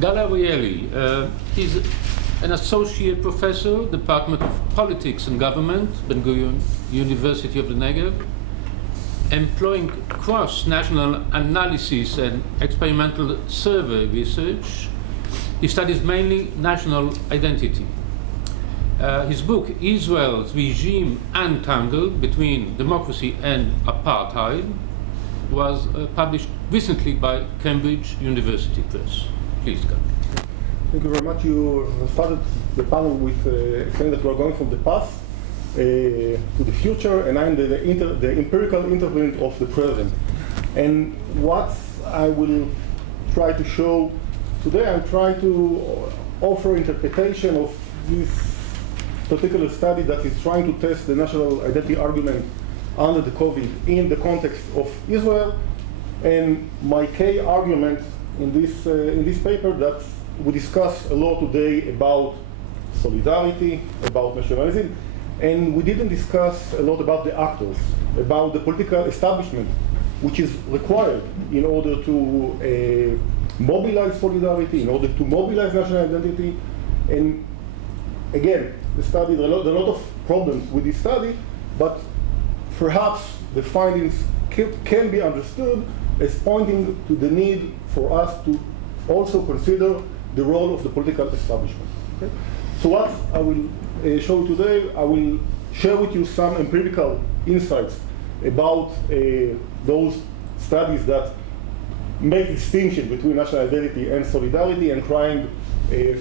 Arieli. He's an associate professor, Department of Politics and Government, Ben-Gurion, University of the Negev, employing cross-national analysis and experimental survey research. He studies mainly national identity. His book, Israel's Regime Untangled Between Democracy and Apartheid, was published recently by Cambridge University Press. Please go. Thank you very much. You started the panel with saying that we are going from the past to the future, and I'm the empirical interpreter of the present. And what I will try to show today, I'm trying to offer interpretation of this particular study that is trying to test the national identity argument under the COVID in the context of Israel. And my key argument in this paper that we discuss a lot today about solidarity, about nationalism, and we didn't discuss a lot about the actors, about the political establishment, which is required in order to mobilize solidarity, in order to mobilize national identity. And again, the study, there are a lot of problems with this study, but perhaps the findings can be understood as pointing to the need for us to also consider the role of the political establishment. Okay? So what I will show you today, I will share with you some empirical insights about those studies that make distinction between national identity and solidarity, and trying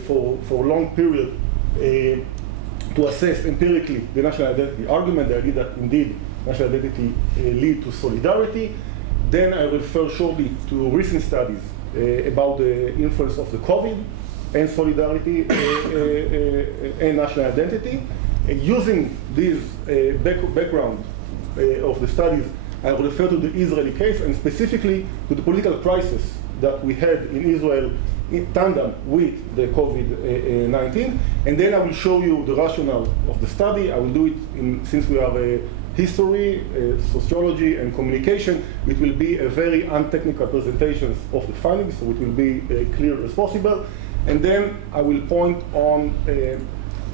for a long period to assess empirically the national identity argument, the idea that indeed national identity lead to solidarity. Then I will refer shortly to recent studies about the influence of the COVID and solidarity and national identity. Using this background of the studies, I will refer to the Israeli case, and specifically to the political crisis that we had in Israel in tandem with the COVID-19. And then I will show you the rationale of the study. I will do it since we are history, sociology, and communication. It will be a very untechnical presentation of the findings, so it will be clear as possible. And then I will point on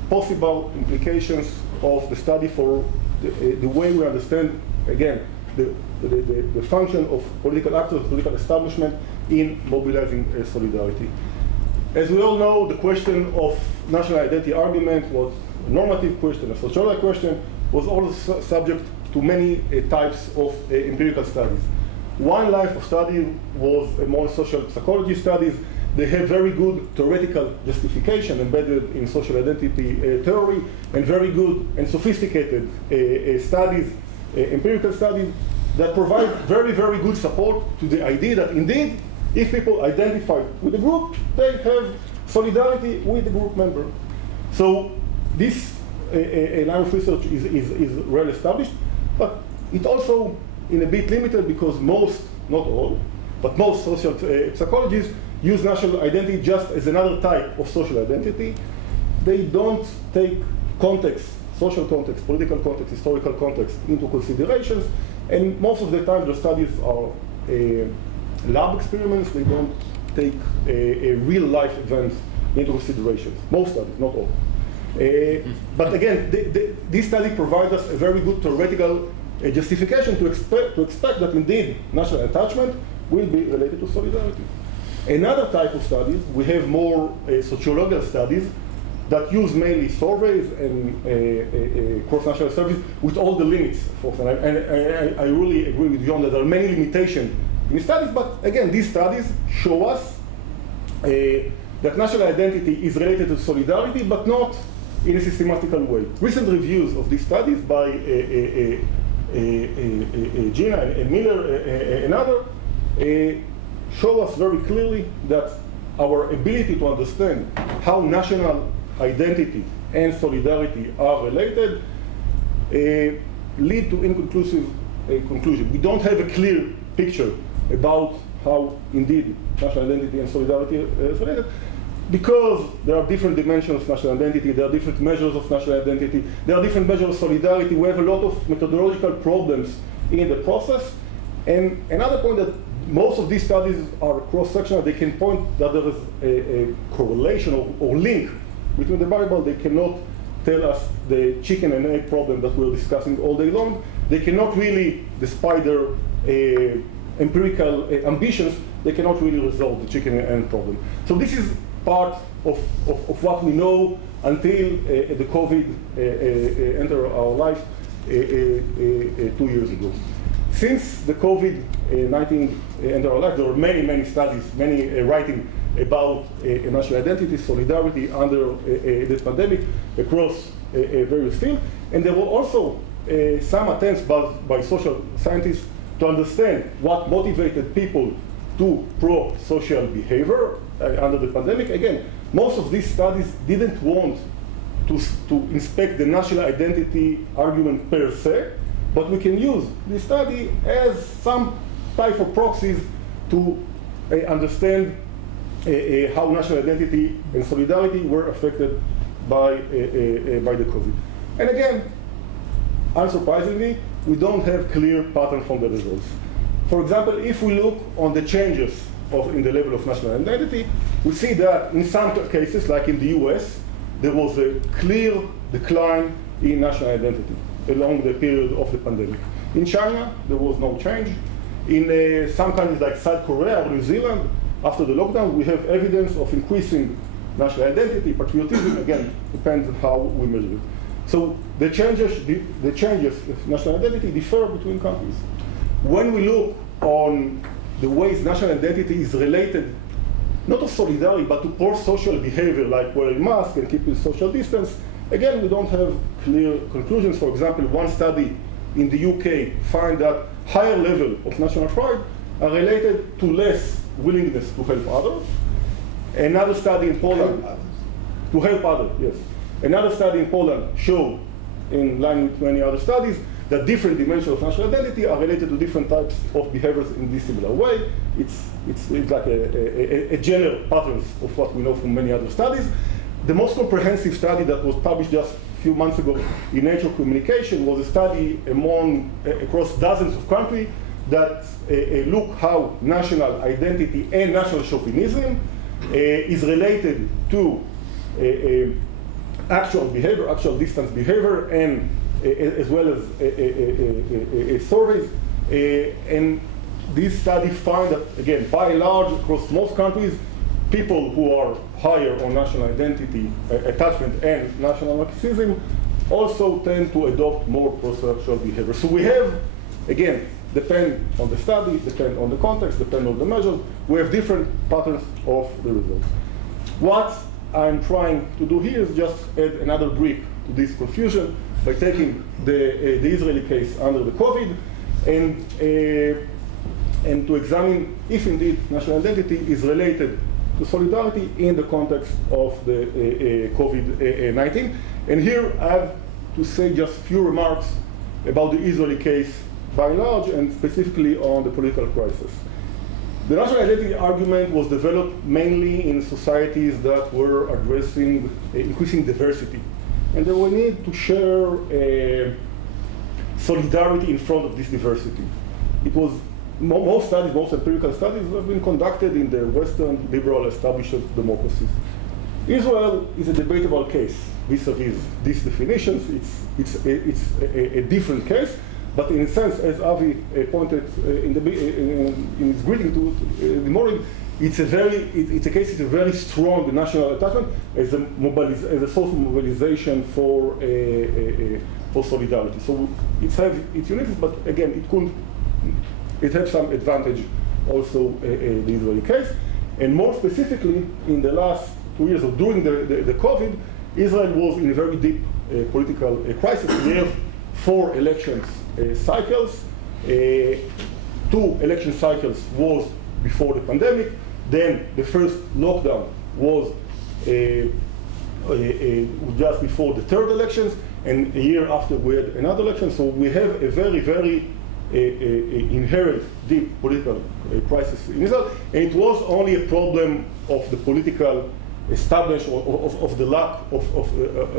possible implications of the study for the way we understand, again, the function of political actors, political establishment in mobilizing solidarity. As we all know, the question of national identity argument was a normative question, a sociological question, was also subject to many types of empirical studies. One line of study was more social psychology studies. They have very good theoretical justification embedded in social identity theory, and very good and sophisticated studies, empirical studies, that provide very, very good support to the idea that indeed, if people identify with the group, they have solidarity with the group member. So this line of research is well established, but it also in a bit limited because most, not all, but most social psychologists use national identity just as another type of social identity. They don't take context, social context, political context, historical context into considerations, and most of the time the studies are lab experiments. They don't take a real life event into considerations. Most studies, not all. But again, this study provides us a very good theoretical justification to expect that indeed national attachment will be related to solidarity. Another type of studies, we have more sociological studies that use mainly surveys and cross-national surveys with all the limits. And I really agree with John that there are many limitations in studies, but again, these studies show us that national identity is related to solidarity, but not in a systematical way. Recent reviews of these studies by Gina and Miller and others show us very clearly that our ability to understand how national identity and solidarity are related lead to inconclusive conclusion. We don't have a clear picture about how indeed national identity and solidarity is related, because there are different dimensions of national identity, there are different measures of national identity, there are different measures of solidarity. We have a lot of methodological problems in the process. And another point that most of these studies are cross-sectional. They can point that there is a correlation or link between the variable. They cannot tell us the chicken and egg problem that we're discussing all day long. They cannot really, despite their empirical ambitions, they cannot really resolve the chicken and egg problem. So this is part of what we know until the COVID entered our life 2 years ago. Since the COVID-19 entered our life, there were many studies, many writing about national identity, solidarity under the pandemic across various fields. And there were also some attempts by social scientists to understand what motivated people to pro-social behavior under the pandemic. Again, most of these studies didn't want to inspect the national identity argument per se, but we can use this study as some type of proxies to understand how national identity and solidarity were affected by the COVID. And again, unsurprisingly, we don't have clear pattern from the results. For example, if we look on the changes in the level of national identity, we see that in some cases, like in the US, there was a clear decline in national identity along the period of the pandemic. In China, there was no change. In some countries like South Korea or New Zealand, after the lockdown, we have evidence of increasing national identity, patriotism. Again, depends on how we measure it. So the changes of national identity differ between countries. When we look on the ways national identity is related, not to solidarity, but to pro-social behavior, like wearing masks and keeping social distance, again, we don't have clear conclusions. For example, one study in the UK found that higher level of national pride are related to less willingness to help others. Another study in Poland, to help others, yes. Another study in Poland showed, in line with many other studies, that different dimensions of national identity are related to different types of behaviors in this similar way. It's like a general pattern of what we know from many other studies. The most comprehensive study that was published just a few months ago in Nature Communication was a study across dozens of countries that look how national identity and national chauvinism is related to actual behavior, actual distance behavior, and as well as surveys. And this study found that, again, by and large, across most countries, people who are higher on national identity attachment and national narcissism also tend to adopt more pro-social behavior. So we have, again, depend on the study, depend on the context, depend on the measures, we have different patterns of the results. What I'm trying to do here is just add another brick to this confusion by taking the Israeli case under the COVID and to examine if indeed national identity is related to solidarity in the context of the COVID-19. And here I have to say just a few remarks about the Israeli case by and large, and specifically on the political crisis. The national identity argument was developed mainly in societies that were addressing increasing diversity. And there was a need to share solidarity in front of this diversity. It was most studies, most empirical studies have been conducted in the Western liberal established democracies. Israel is a debatable case vis-a-vis these definitions. It's a different case, but in a sense, as Avi pointed in his greeting to the morning, it's a case. It's a very strong national attachment as a source of mobilization for solidarity. So it has its uniqueness, but again, it has some advantage also the Israeli case. And more specifically, in the last 2 years, or during the COVID, Israel was in a very deep political crisis. We have 4 elections cycles. 2 election cycles was before the pandemic. Then the first lockdown was just before the 3rd elections, and a year after we had another election. So we have a very, very inherent deep political crisis in Israel, and it was only a problem of the political establishment, of the lack of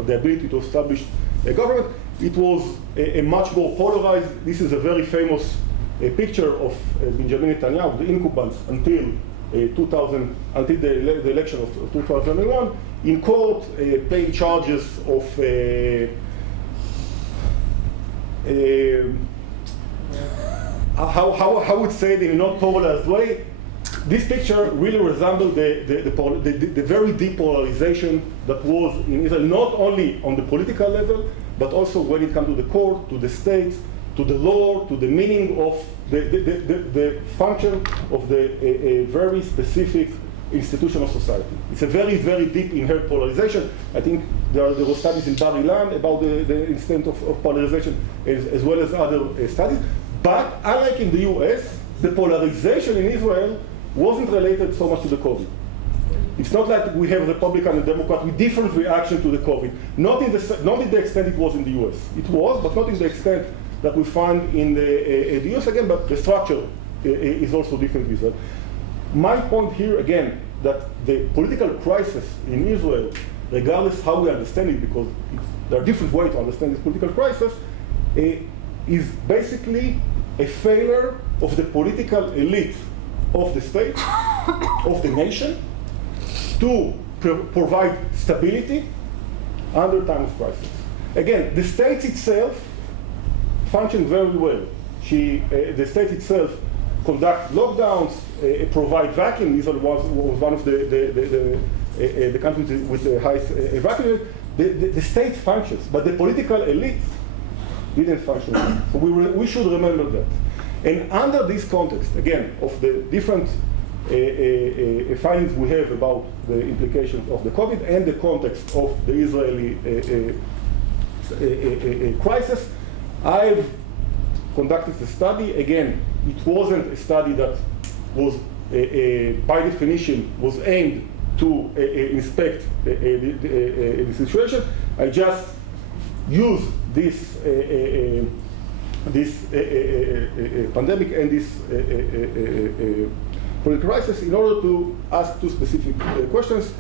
the ability to establish a government. It was a much more polarized. This is a very famous a picture of Benjamin Netanyahu, the incumbents until the election of 2001, in court, paying charges of how would say it in a not polarized way. This picture really resembled the very deep polarization that was in Israel, not only on the political level, but also when it comes to the court, to the states, to the law, to the meaning of the function of the very specific institution of society. It's a very, very deep inherent polarization. I think there were studies in Bar Ilan about the extent of polarization, as well as other studies. But unlike in the US, the polarization in Israel wasn't related so much to the COVID. It's not like we have Republican and Democrat with different reaction to the COVID. Not in the extent it was in the US. It was, but not in the extent that we find in the US again, but the structure is also different in Israel. My point here, again, that the political crisis in Israel, regardless how we understand it, because there are different ways to understand this political crisis, is basically a failure of the political elite of the state, of the nation, to provide stability under time of crisis. Again, the state itself functioned very well. The state itself conduct lockdowns, provide vacuum. Israel was one of the countries with the highest vacuum. The state functions, but the political elite didn't function. So we should remember that. And under this context, again, of the different findings we have about the implications of the COVID and the context of the Israeli crisis, I've conducted a study. Again, it wasn't a study that was, by definition, was aimed to inspect the situation. I just used this pandemic and this political crisis in order to ask two specific questions.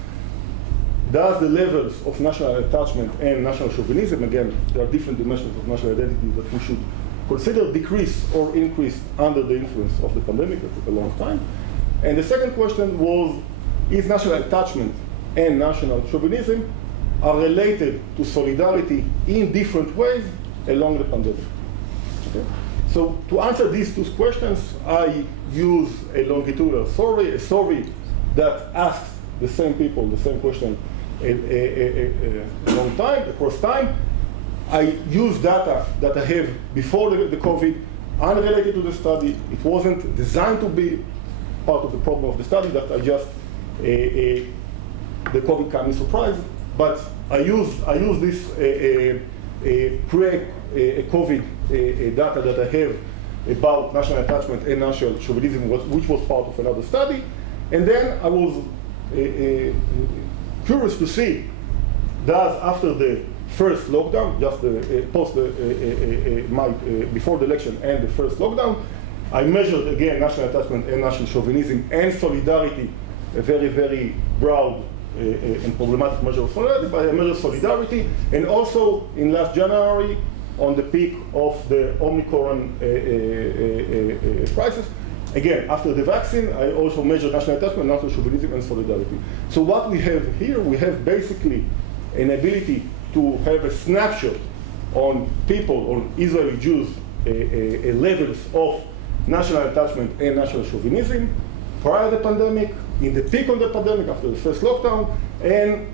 Does the levels of national attachment and national chauvinism, again, there are different dimensions of national identity that we should consider, decrease or increase under the influence of the pandemic? That took a long time. And the second question was, is national attachment and national chauvinism are related to solidarity in different ways along the pandemic? Okay. So to answer these two questions, I use a longitudinal survey, a survey that asks the same people the same question a long time, across time. I use data that I have before the COVID, unrelated to the study. It wasn't designed to be part of the problem of the study, that I just, the COVID came as a surprise. But I use this pre-COVID data that I have about national attachment and national chauvinism, which was part of another study. And then I was curious to see, does after the first lockdown, just before the election and the first lockdown, I measured again national attachment and national chauvinism and solidarity, a very, very broad and problematic measure of solidarity, but I measured solidarity, and also in last January, on the peak of the Omicron crisis. Again, after the vaccine, I also measured national attachment, national chauvinism, and solidarity. So what we have here, we have basically an ability to have a snapshot on people, on Israeli Jews, levels of national attachment and national chauvinism prior to the pandemic, in the peak of the pandemic, after the first lockdown, and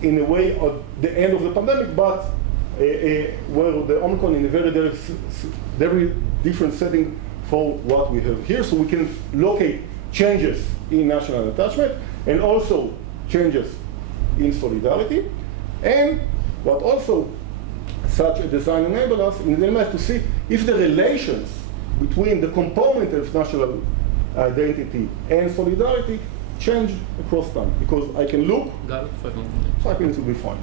in a way at the end of the pandemic, but where the Omicron in a very different setting for what we have here. So we can locate changes in national attachment and also changes in solidarity. And what also such a design enables us to see if the relations between the component of national identity and solidarity change across time. Because I can look, 5 minutes will be fine.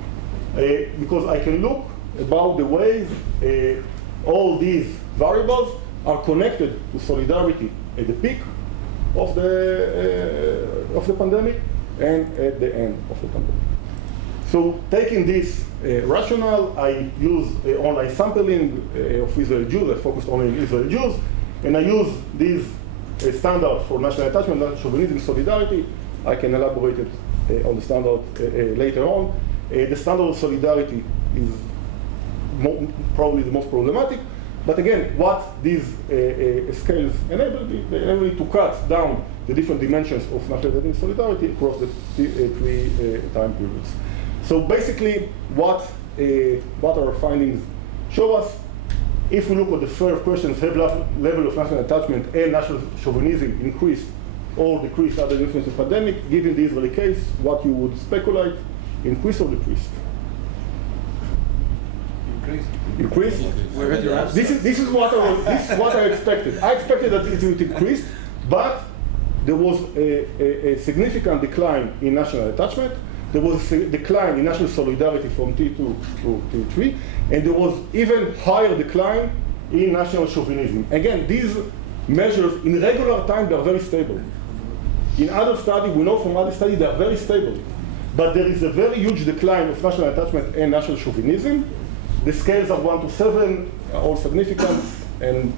Because I can look about the ways all these variables are connected to solidarity at the peak of the pandemic and at the end of the pandemic. So taking this rationale, I use online sampling of Israeli Jews. I focused only on Israeli Jews, and I use these standards for national attachment, national chauvinism, solidarity. I can elaborate it on the standard later on. The standard of solidarity is probably the most problematic. But again, what these scales enable, they enable me to cut down the different dimensions of national identity and solidarity across the three time periods. So basically, what our findings show us, if we look at the first questions, have level of national attachment and national chauvinism increased or decreased under the influence of the pandemic, given the Israeli case, what you would speculate, increased or decreased? Increased? Where had your answer? This is what I expected. I expected that it would increase, but there was a significant decline in national attachment. There was a decline in national solidarity from T2 to T3, and there was even higher decline in national chauvinism. Again, these measures in regular time, they are very stable. In other studies, we know from other studies, they are very stable. But there is a very huge decline of national attachment and national chauvinism. The scales are 1 to 7, all significance, and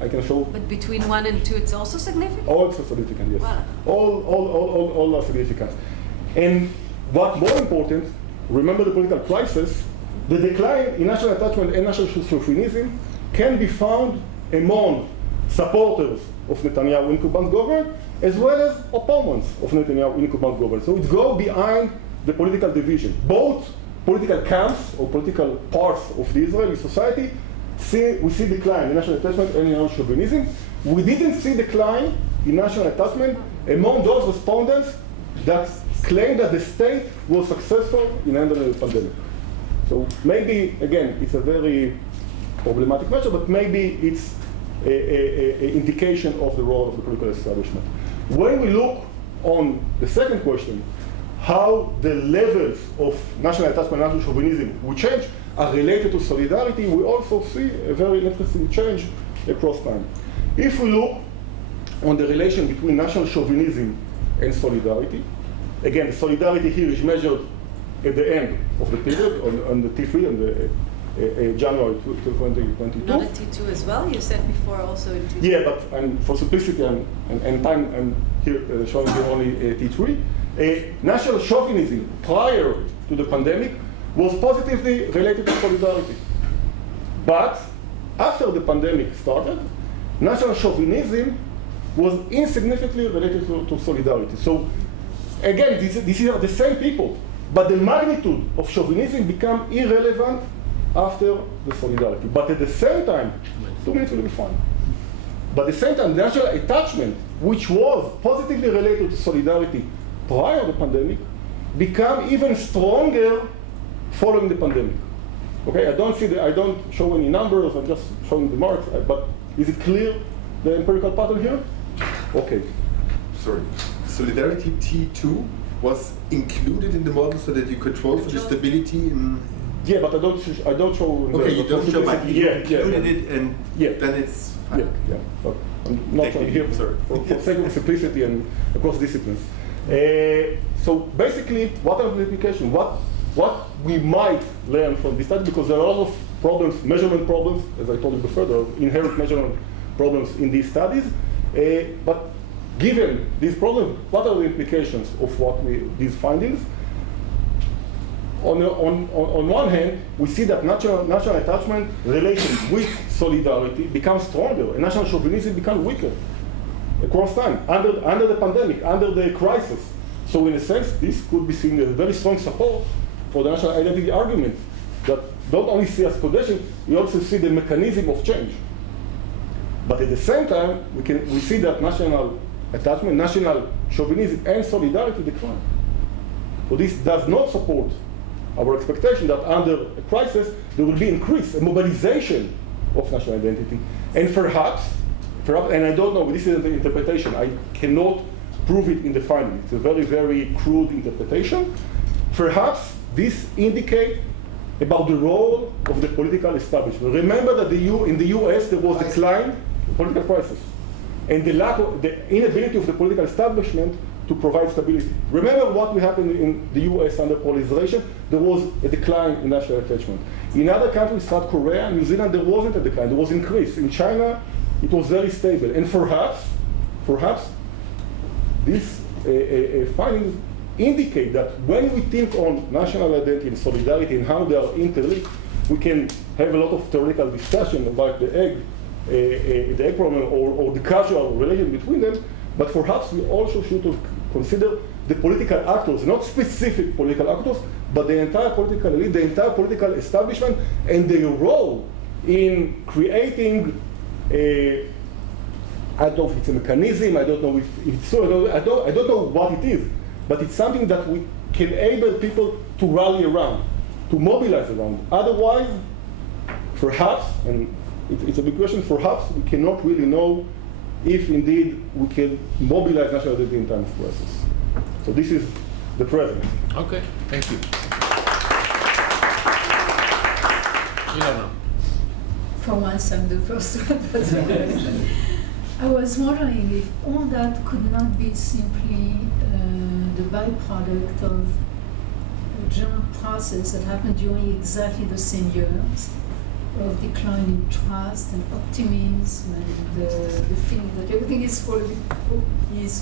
I can show. But between 1 and 2, it's also significant? Also significant, yes. Wow. All are significant. And what more important, remember the political crisis, the decline in national attachment and national chauvinism can be found among supporters of Netanyahu incumbent government, as well as opponents of Netanyahu incumbent government. So it goes behind the political division. Both political camps or political parts of the Israeli society, we see decline in national attachment and in national chauvinism. We didn't see decline in national attachment among those respondents that claim that the state was successful in handling the pandemic. So maybe, again, it's a very problematic measure, but maybe it's an indication of the role of the political establishment. When we look on the second question, how the levels of national attachment and national chauvinism will change are related to solidarity, we also see a very interesting change across time. If we look on the relation between national chauvinism and solidarity, again, the solidarity here is measured at the end of the period, on the T3, on the January 2022. Not at T2 as well? You said before also in T2. Yeah, but for simplicity and time, I'm here showing you only T3. National chauvinism prior to the pandemic was positively related to solidarity. But after the pandemic started, national chauvinism was insignificantly related to solidarity. So again, these are the same people, but the magnitude of chauvinism became irrelevant after the solidarity. But at the same time, 2 minutes will be fine. But at the same time, national attachment, which was positively related to solidarity prior to the pandemic, become even stronger following the pandemic. Okay, I don't show any numbers, I'm just showing the marks, but is it clear, the empirical pattern here? Okay. Sorry. Solidarity T2 was included in the model so that you control for the stability in... Yeah, but I don't show... Okay, you don't show, but you included it, and then it's fine. Yeah. But I'm not showing here for sake of simplicity and across disciplines. So basically, what are the implications? What we might learn from this study, because there are a lot of problems, measurement problems, as I told you before, there are inherent measurement problems in these studies. But given these problems, what are the implications of these findings? On one hand, we see that national attachment relations with solidarity become stronger, and national chauvinism become weaker across time, under the pandemic, under the crisis. So in a sense, this could be seen as very strong support for the national identity argument, that don't only see as cohesion, we also see the mechanism of change. But at the same time, we see that national attachment, national chauvinism, and solidarity decline. So this does not support our expectation that under a crisis, there will be increase, a mobilization of national identity. And perhaps, and I don't know, this is the interpretation, I cannot prove it in the finding. It's a very, very crude interpretation. Perhaps this indicates about the role of the political establishment. Remember that in the US there was decline, political crisis. and the inability of the political establishment to provide stability. Remember what happened in the US under polarization? There was a decline in national attachment. In other countries, South Korea, New Zealand, there wasn't a decline, there was increase. In China, it was very stable. And perhaps these findings indicate that when we think on national identity and solidarity and how they are interlinked, we can have a lot of theoretical discussion about the egg problem or the causal relation between them, but perhaps we also should consider the political actors, not specific political actors, but the entire political elite, the entire political establishment, and their role in creating I don't know if it's a mechanism, I don't know if it's so, I don't know what it is, but it's something that we can enable people to rally around, to mobilize around. Otherwise, perhaps, and it's a big question, perhaps we cannot really know if indeed we can mobilize national identity in times of crisis. So this is the present. Okay, thank you. Ilana. For once, I'm the first one. I was wondering if all that could not be simply the byproduct of a general process that happened during exactly the same years of decline in trust and optimism and the feeling that everything is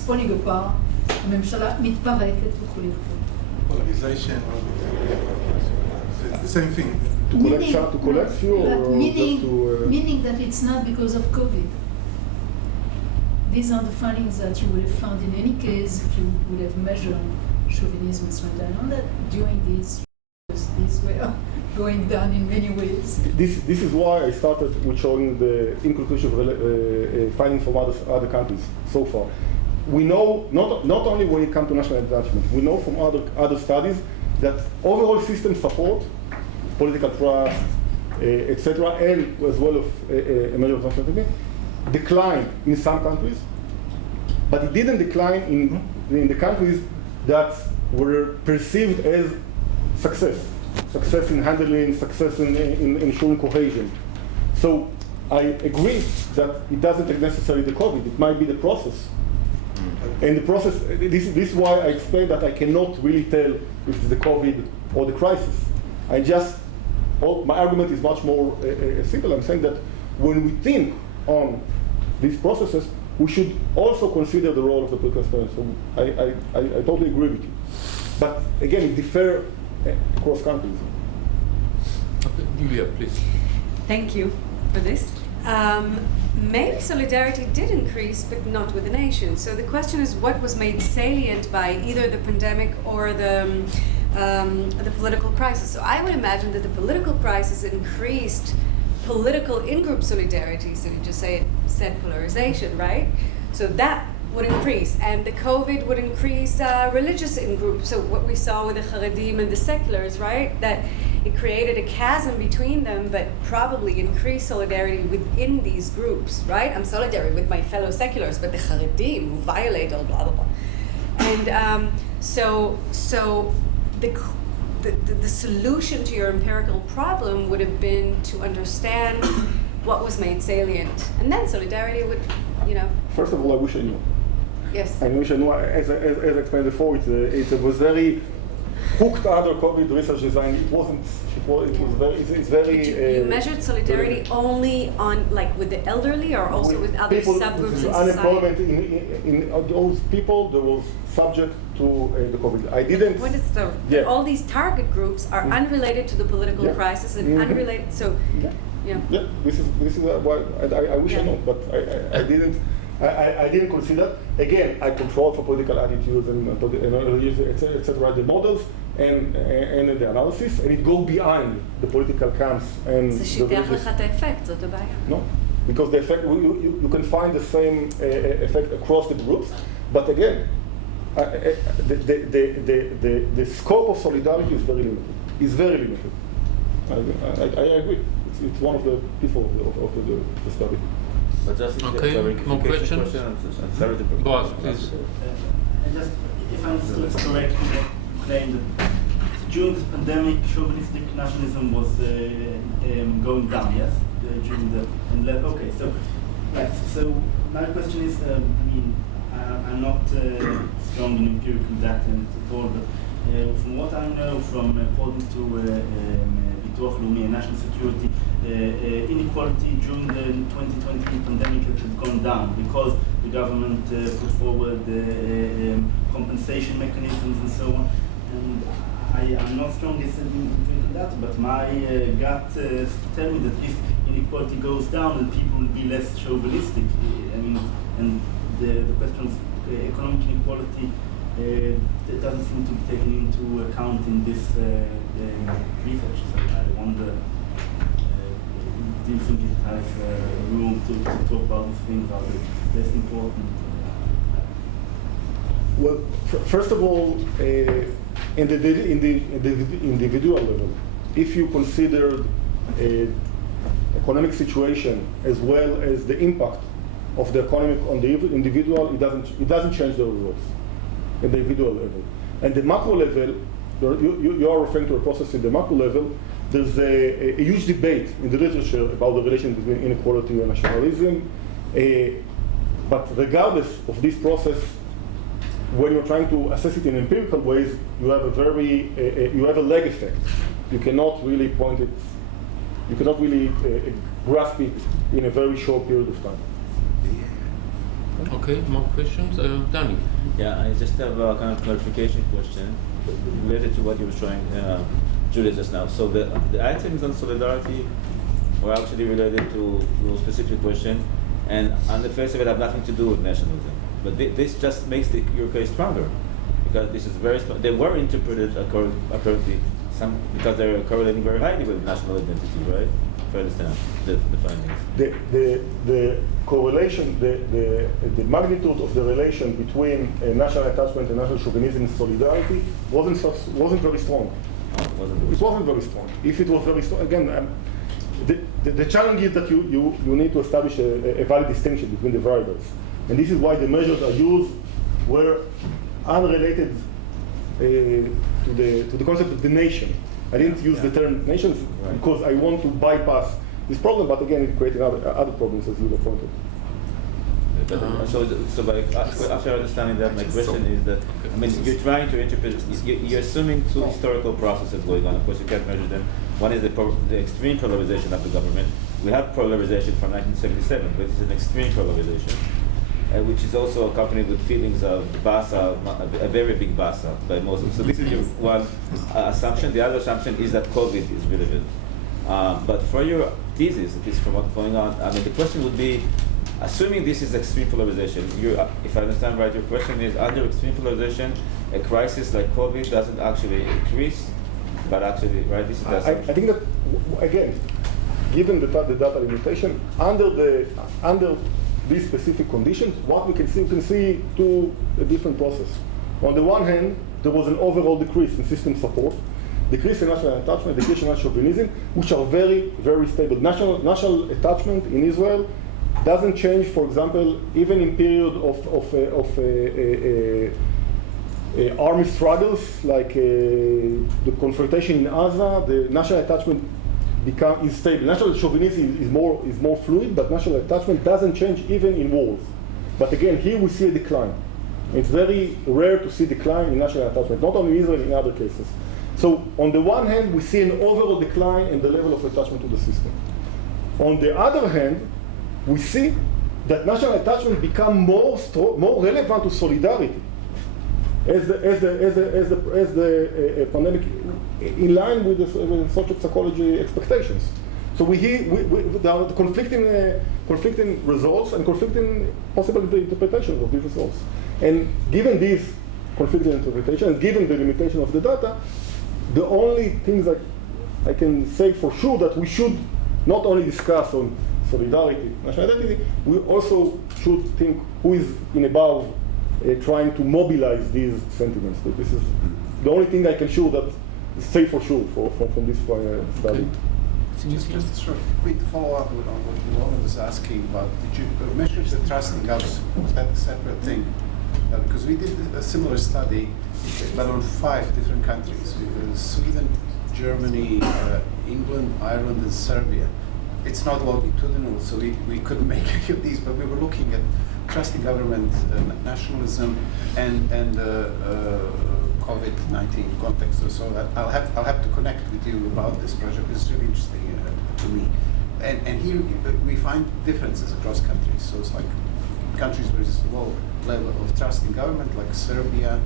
falling apart. הממשלה מתפרקת וכולי וכולי. Polarization, so it's the same thing. To collect fuel or meaning that it's not because of COVID. These are the findings that you would have found in any case if you would have measured chauvinism and so on. I know that during these were going down in many ways. This is why I started with showing the inconclusive findings from other countries so far. We know, not only when it comes to national attachment, we know from other studies that overall system support, political trust, etc., and as well as a measure of national identity, declined in some countries, but it didn't decline in the countries that were perceived as success in handling, success in ensuring cohesion. So I agree that it doesn't take necessarily the COVID, it might be the process. And the process, this is why I explained that I cannot really tell if it's the COVID or the crisis. My argument is much more simple. I'm saying that when we think on these processes, we should also consider the role of the political experience. So I totally agree with you. But again, it differs across countries. Okay, Julia, please. Thank you for this. Maybe solidarity did increase, but not with the nation. So the question is, what was made salient by either the pandemic or the political crisis? So I would imagine that the political crisis increased political in-group solidarity. So you just said polarization, right? So that would increase, and the COVID would increase religious in-group. So what we saw with the Haredim and the seculars, right? That it created a chasm between them, but probably increased solidarity within these groups, right? I'm solidary with my fellow seculars, but the Haredim who violate all blah blah blah. And so the solution to your empirical problem would have been to understand what was made salient, and then solidarity would, First of all, I wish I knew. Yes. I wish I knew. As I explained before, it was very hooked under COVID research design. It wasn't. It's very. You measured solidarity only on with the elderly, or also with other subgroups in unemployment society? in those people that was subject to the COVID. I didn't. What is all these target groups are unrelated to the political crisis and unrelated. So, Yeah, this is why I wish I know, but I didn't. I didn't consider. Again, I control for political attitudes and etc. The models and the analysis, and it goes behind the political camps and זה שיטח לך את האפקט, זאת הבעיה. No, because the effect you can find the same effect across the groups, but again, the scope of solidarity is very limited. I agree. It's one of the people of the study. But just Okay, more questions? Boaz, please. If I understood correctly, claim that during this pandemic, chauvinistic nationalism was going down, yes? Okay, so my question is, I'm not strong in empirical data at all, but from what I know, according to Bituach Leumi and National Security, inequality during the 2020 pandemic had gone down because the government put forward compensation mechanisms and so on. And I'm not strong in empirical data, but my gut tell me that if inequality goes down, then people will be less chauvinistic. And the question of economic inequality it doesn't seem to be taken into account in this research. So I wonder, do you think it has room to talk about these things? Are they less important? Well, first of all, in the individual level, if you consider economic situation as well as the impact of the economy on the individual, it doesn't change the results at the individual level. And the macro level, you are referring to a process in the macro level. There's a huge debate in the literature about the relation between inequality and nationalism. But regardless of this process, when you're trying to assess it in empirical ways, you have a lag effect. You cannot really point it. You cannot really grasp it in a very short period of time. Okay, more questions? Danny. Yeah, I just have a kind of clarification question related to what you were showing Julia just now. So the items on solidarity were actually related to a specific question, and on the face of it have nothing to do with nationalism. But this just makes your case stronger, because this is very strong. They were interpreted apparently because they're correlating very highly with national identity, right? If I understand the findings. The correlation, the magnitude of the relation between national attachment and national chauvinism and solidarity wasn't very strong. It wasn't very strong. If it was very strong, again, the challenge is that you need to establish a valid distinction between the variables. And this is why the measures I used were unrelated to the concept of the nation. I didn't use the term nations because I want to bypass this problem, but again, it created other problems, as you were pointed. So after understanding that, my question is that, you're trying to interpret, you're assuming two historical processes going on. Of course, you can't measure them. One is the extreme polarization of the government. We have polarization from 1977, but it's an extreme polarization, which is also accompanied with feelings of basa, a very big basa by Muslims. So this is your one assumption. The other assumption is that COVID is relevant. But for your thesis, at least from what's going on, the question would be, assuming this is extreme polarization, if I understand right, your question is, under extreme polarization, a crisis like COVID doesn't actually increase, but actually, right, this is the assumption. I think that, again, given the data limitation, under these specific conditions, what we can see two different processes. On the one hand, there was an overall decrease in system support, decrease in national attachment, decrease in national chauvinism, which are very, very stable. National attachment in Israel doesn't change, for example, even in period of army struggles, like the confrontation in Gaza. The national attachment is stable. National chauvinism is more fluid, but national attachment doesn't change even in wars. But again, here we see a decline. It's very rare to see decline in national attachment, not only in Israel, in other cases. So on the one hand, we see an overall decline in the level of attachment to the system. On the other hand, we see that national attachment become more relevant to solidarity as the pandemic, in line with the social psychology expectations. So there are conflicting results and conflicting possible interpretations of these results. And given these conflicting interpretations, given the limitation of the data, the only things that I can say for sure that we should not only discuss on solidarity, national identity, we also should think who is in above trying to mobilize these sentiments. So this is the only thing I can say for sure from this study. Just a short, quick follow-up on what Ilona was asking about. Did you measure the trusting others? Was that a separate thing? Because we did a similar study, but on 5 different countries: Sweden, Germany, England, Ireland, and Serbia. it's not longitudinal, so we couldn't make any of these, but we were looking at trust in government, nationalism, and COVID-19 context. So I'll have to connect with you about this project. It's really interesting to me. And here we find differences across countries. So it's like countries where there's a low level of trust in government, like Serbia.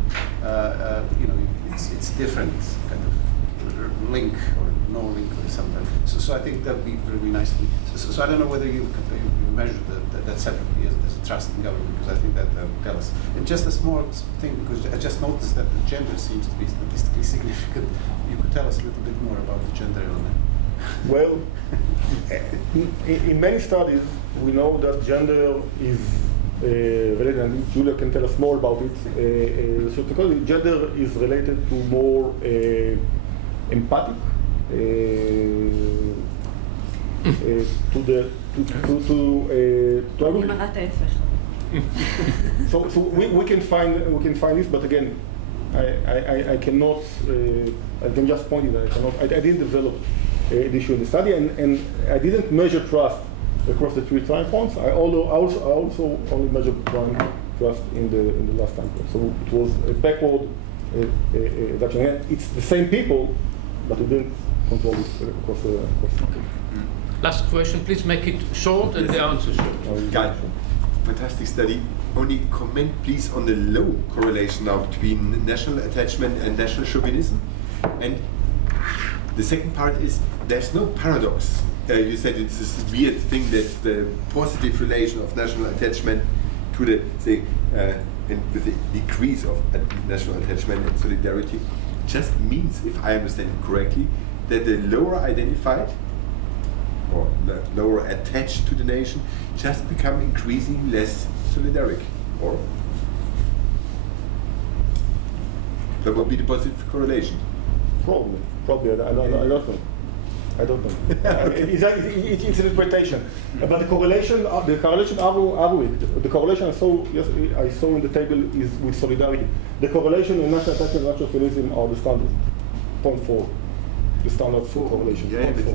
It's different kind of link or no link or something. So I think that'd be really nice. So I don't know whether you measured that separately as a trust in government, because I think that would tell us. And just a small thing, because I just noticed that the gender seems to be statistically significant. You could tell us a little bit more about the gender element. Well, in many studies, we know that gender is related, and Julia can tell us more about it. So gender is related to more empathic, so we can find this, but again, I cannot. I can just point it. I didn't develop the issue in the study, and I didn't measure trust across the 3 time points. I also only measured one trust in the last time point. So it was a backward reduction. It's the same people, but we didn't control it across the. Last question, please make it short and the answer short. Guy, fantastic study. Only comment, please, on the low correlation now between national attachment and national chauvinism. And the second part is there's no paradox. You said it's this weird thing that the positive relation of national attachment to the, say, and with the decrease of national attachment and solidarity just means, if I understand it correctly, that the lower identified or the lower attached to the nation just become increasingly less solidaric, or that would be the positive correlation. Probably. I don't know. It's an interpretation. But the correlation are weak. The correlation I saw in the table is with solidarity. The correlation in national attachment and national chauvinism are the standards. 0.4. The standard for correlation. Yeah, but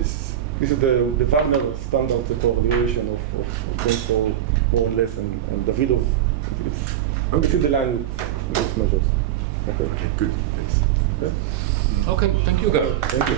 this is the Wagner standard correlation of 0.4 more or less, and Davidov. This is the line with these measures. Okay. Good. Thanks. Okay. Okay, thank you, guys. Thank you.